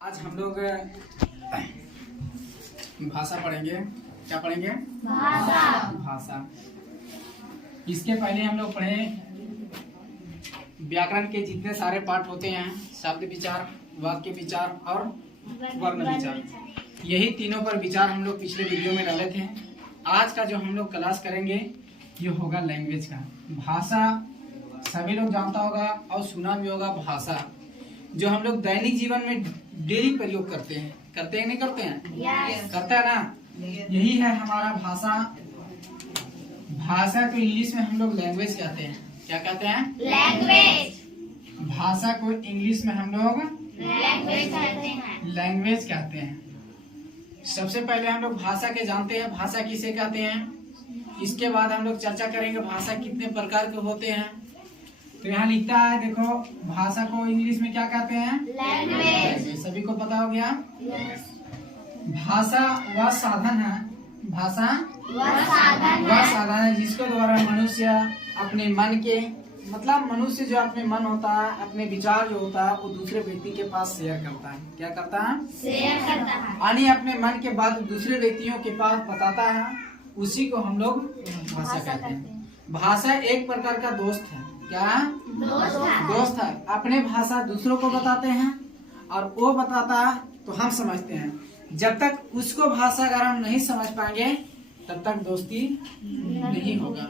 आज हम लोग भाषा पढ़ेंगे। क्या पढ़ेंगे? भाषा। इसके पहले हम लोग पढ़े व्याकरण के जितने सारे पाठ होते हैं, शब्द विचार, वाक्य विचार और वर्ण विचार। यही तीनों पर विचार हम लोग पिछले वीडियो में डाले थे। आज का जो हम लोग क्लास करेंगे ये होगा लैंग्वेज का। भाषा सभी लोग जानता होगा और सुना भी होगा। भाषा जो हम लोग दैनिक जीवन में डेली प्रयोग करते हैं, करते हैं नहीं करते हैं? yes. करते हैं ना? यही है हमारा भाषा। भाषा को इंग्लिश में हम लोग लैंग्वेज कहते हैं। क्या कहते हैं? लैंग्वेज। भाषा को इंग्लिश में हम लोग लैंग्वेज कहते हैं। लैंग्वेज कहते हैं। सबसे पहले हम लोग भाषा के जानते हैं, भाषा किसे कहते हैं। इसके बाद हम लोग चर्चा करेंगे भाषा कितने प्रकार के होते हैं। तो यहाँ लिखता है, देखो, भाषा को इंग्लिश में क्या कहते हैं? लैंग्वेज। सभी को पता हो गया। yes. भाषा वह साधन है, भाषा वह साधन है जिसके द्वारा मनुष्य अपने मन के, मतलब मनुष्य जो अपने मन होता है, अपने विचार जो होता है वो दूसरे व्यक्ति के पास शेयर करता है। क्या करता है? शेयर करता है। यानी अपने मन के बात दूसरे व्यक्तियों के पास बताता है, उसी को हम लोग भाषा कहते हैं। भाषा एक प्रकार का दोस्त है। क्या? दोस्त है। अपने भाषा दूसरों को बताते हैं और वो बताता है तो हम समझते हैं। जब तक उसको भाषा अगर हम नहीं समझ पाएंगे तब तक दोस्ती नहीं होगा।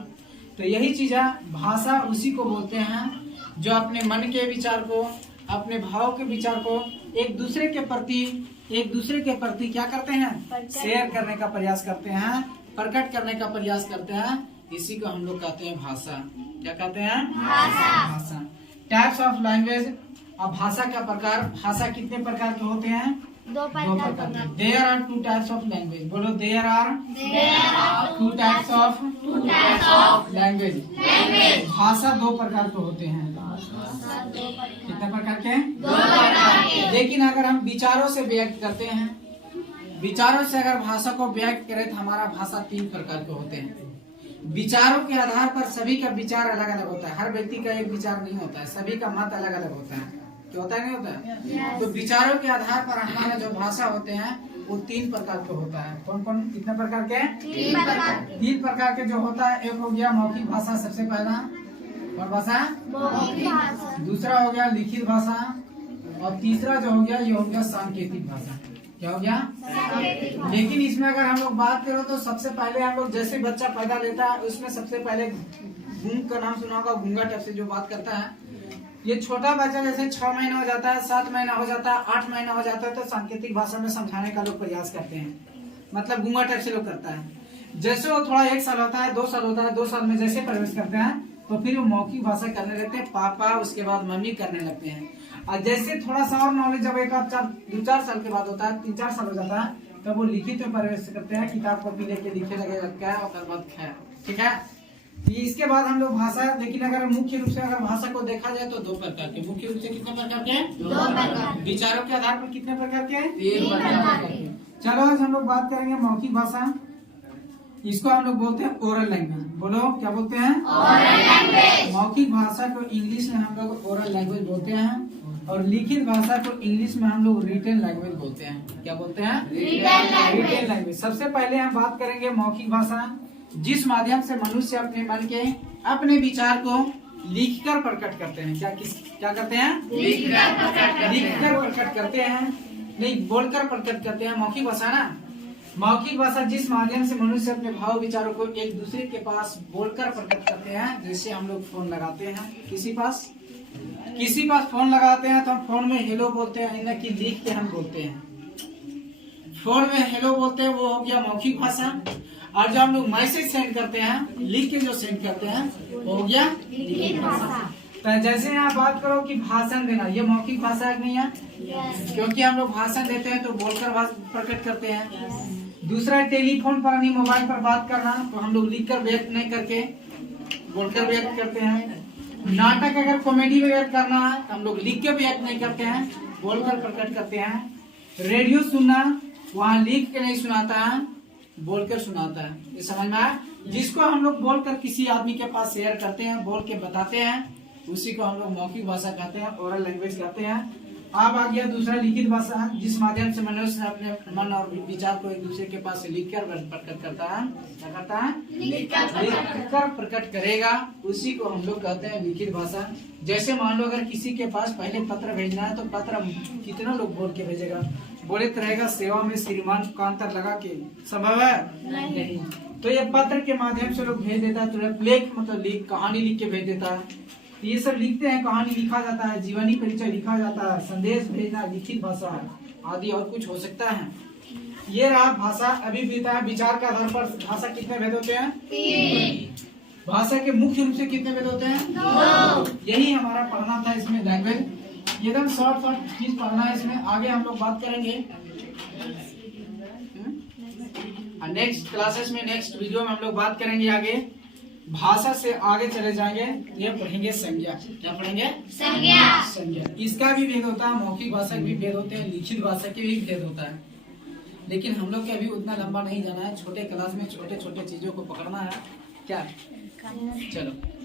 तो यही चीज है, भाषा उसी को बोलते हैं जो अपने मन के विचार को, अपने भाव के विचार को एक दूसरे के प्रति क्या करते हैं? शेयर करने का प्रयास करते हैं, प्रकट करने का प्रयास करते हैं। इसी को हम लोग कहते हैं भाषा। क्या कहते हैं? भाषा। Types of language. अब भाषा का प्रकार, भाषा कितने प्रकार के होते हैं? दो प्रकार के। There are 2 types of language. बोलो, there are 2 types of language. भाषा 2 प्रकार के होते हैं। कितने प्रकार के? 2 प्रकार के। लेकिन अगर हम विचारों से व्यक्त करते हैं, विचारों से अगर भाषा को व्यक्त करें तो हमारा भाषा 3 प्रकार के होते हैं। विचारों के आधार पर सभी का विचार अलग अलग होता है। हर व्यक्ति का एक विचार नहीं होता है, सभी का मत अलग अलग होता है। क्या होता है? नहीं होता है? yes. तो विचारों के आधार पर हमारा जो भाषा होते हैं वो 3 प्रकार के होता है। कौन कौन? कितने प्रकार के? 3 प्रकार के जो होता है। एक हो गया मौखिक भाषा, सबसे पहला। और भाषा? मौखिक भाषा। दूसरा हो गया लिखित भाषा और तीसरा जो हो गया ये हो गया सांकेतिक भाषा। क्या हो गया? लेकिन इसमें अगर हम लोग बात करें तो सबसे पहले हम लोग जैसे बच्चा पैदा लेता है उसमें सबसे पहले गूंग का नाम सुना होगा, गूंगा टप से जो बात करता है। ये छोटा बच्चा जैसे 6 महीना हो जाता है, 7 महीना हो जाता है, 8 महीना हो जाता है तो सांकेतिक भाषा में समझाने का लोग प्रयास करते हैं, मतलब गूंगा टप से लोग करता है। जैसे वो थोड़ा 1 साल होता है, 2 साल होता है, 2 साल में जैसे प्रवेश करते हैं तो फिर वो मौखिक भाषा करने लगते हैं, पापा, उसके बाद मम्मी करने लगते हैं। और जैसे थोड़ा सा और नॉलेज जब 2-4 साल के बाद होता है, 3-4 साल हो जाता है, तब वो लिखित में प्रवेश करते हैं, किताब कॉपी लेके लिखने लगे लगता है और बाद खैर। ठीक है? इसके बाद हम लोग भाषा, लेकिन अगर मुख्य रूप से अगर भाषा को देखा जाए तो 2 प्रकार के। मुख्य रूप से कितने प्रकार के हैं? 2 प्रकार। विचारों के आधार पर कितने प्रकार के हैं? 3 प्रकार के। चलो आज हम लोग बात करेंगे मौखिक भाषा। इसको हम लोग बोलते हैं ओरल लैंग्वेज। बोलो, क्या बोलते हैं? Oral language. मौखिक भाषा को इंग्लिश में हम लोग ओरल लैंग्वेज बोलते हैं और लिखित भाषा को इंग्लिश में हम लोग रिटन लैंग्वेज बोलते हैं। क्या बोलते हैं? Written language. सबसे पहले हम बात करेंगे मौखिक भाषा, जिस माध्यम से मनुष्य अपने मन के, अपने विचार को लिखकर प्रकट करते हैं। क्या करते हैं? लिखकर प्रकट करते हैं, नहीं बोलकर प्रकट करते हैं। मौखिक भाषा ना, मौखिक भाषा जिस माध्यम से मनुष्य अपने भाव विचारों को एक दूसरे के पास बोलकर प्रकट करते हैं। जैसे हम लोग फोन लगाते हैं, किसी पास फोन लगाते हैं तो हम फोन में हेलो बोलते हैं, न कि लिख के हम बोलते हैं। फोन में हेलो बोलते हैं, वो हो गया मौखिक भाषा। और जो हम लोग मैसेज सेंड करते हैं, लिख के जो सेंड करते हैं वो हो गया लिखित भाषा। तो जैसे यहाँ बात करो कि भाषण देना, ये मौखिक भाषा नहीं है? yes. क्योंकि हम लोग भाषण देते हैं तो बोलकर प्रकट करते हैं। दूसरा, टेलीफोन पर नहीं, मोबाइल पर बात करना, तो हम लोग लिखकर व्यक्त नहीं करके बोलकर व्यक्त करते हैं। नाटक अगर कॉमेडी में व्यक्त करना है तो हम लोग लिख के व्यक्त नहीं करते हैं, बोलकर प्रकट करते हैं। रेडियो सुनना, वहाँ लिख के नहीं सुनाता है, बोलकर सुनाता है। ये समझ में आया? जिसको हम लोग बोलकर किसी आदमी के पास शेयर करते हैं, बोल के बताते हैं, उसी को हम लोग मौखिक भाषा कहते हैं, ओरल लैंग्वेज कहते हैं। अब आ गया दूसरा लिखित भाषा, जिस माध्यम से मनुष्य अपने मन और विचार को एक दूसरे के पास लिखकर प्रकट करता है। क्या करता है? लिखकर प्रकट करेगा, उसी को हम लोग कहते हैं लिखित भाषा। जैसे मान लो अगर किसी के पास पहले पत्र भेजना है तो पत्र कितना लोग बोल के भेजेगा? बोलित रहेगा सेवा में श्रीमान का अंतर लगा के, संभव है? नहीं। तो ये पत्र के माध्यम से लोग भेज देता है, तो लेख मतलब कहानी लिख के भेज देता है। ये सब लिखते हैं, कहानी लिखा जाता है, जीवनी परिचय लिखा जाता है, संदेश भेजना लिखित भाषा है, आदि और कुछ हो सकता है। ये रहा भाषा। अभी बीता है विचार के आधार पर भाषा कितने भेद होते हैं? 3। भाषा के मुख्य रूप से कितने भेद होते हैं? 2। यही हमारा पढ़ना था इसमें लैंग्वेज, एकदम शॉर्ट चीज पढ़ना है इसमें। आगे हम लोग बात करेंगे नेक्स्ट क्लासेस में, नेक्स्ट वीडियो में हम लोग बात करेंगे आगे भाषा से आगे चले जाएंगे। ये पढ़ेंगे संज्ञा। क्या पढ़ेंगे? संज्ञा। इसका भी भेद होता है, मौखिक भाषा के भी भेद होते हैं, लिखित भाषा के भी भेद होता है। लेकिन हम लोग के अभी उतना लंबा नहीं जाना है, छोटे क्लास में छोटे छोटे चीजों को पकड़ना है। क्या? चलो।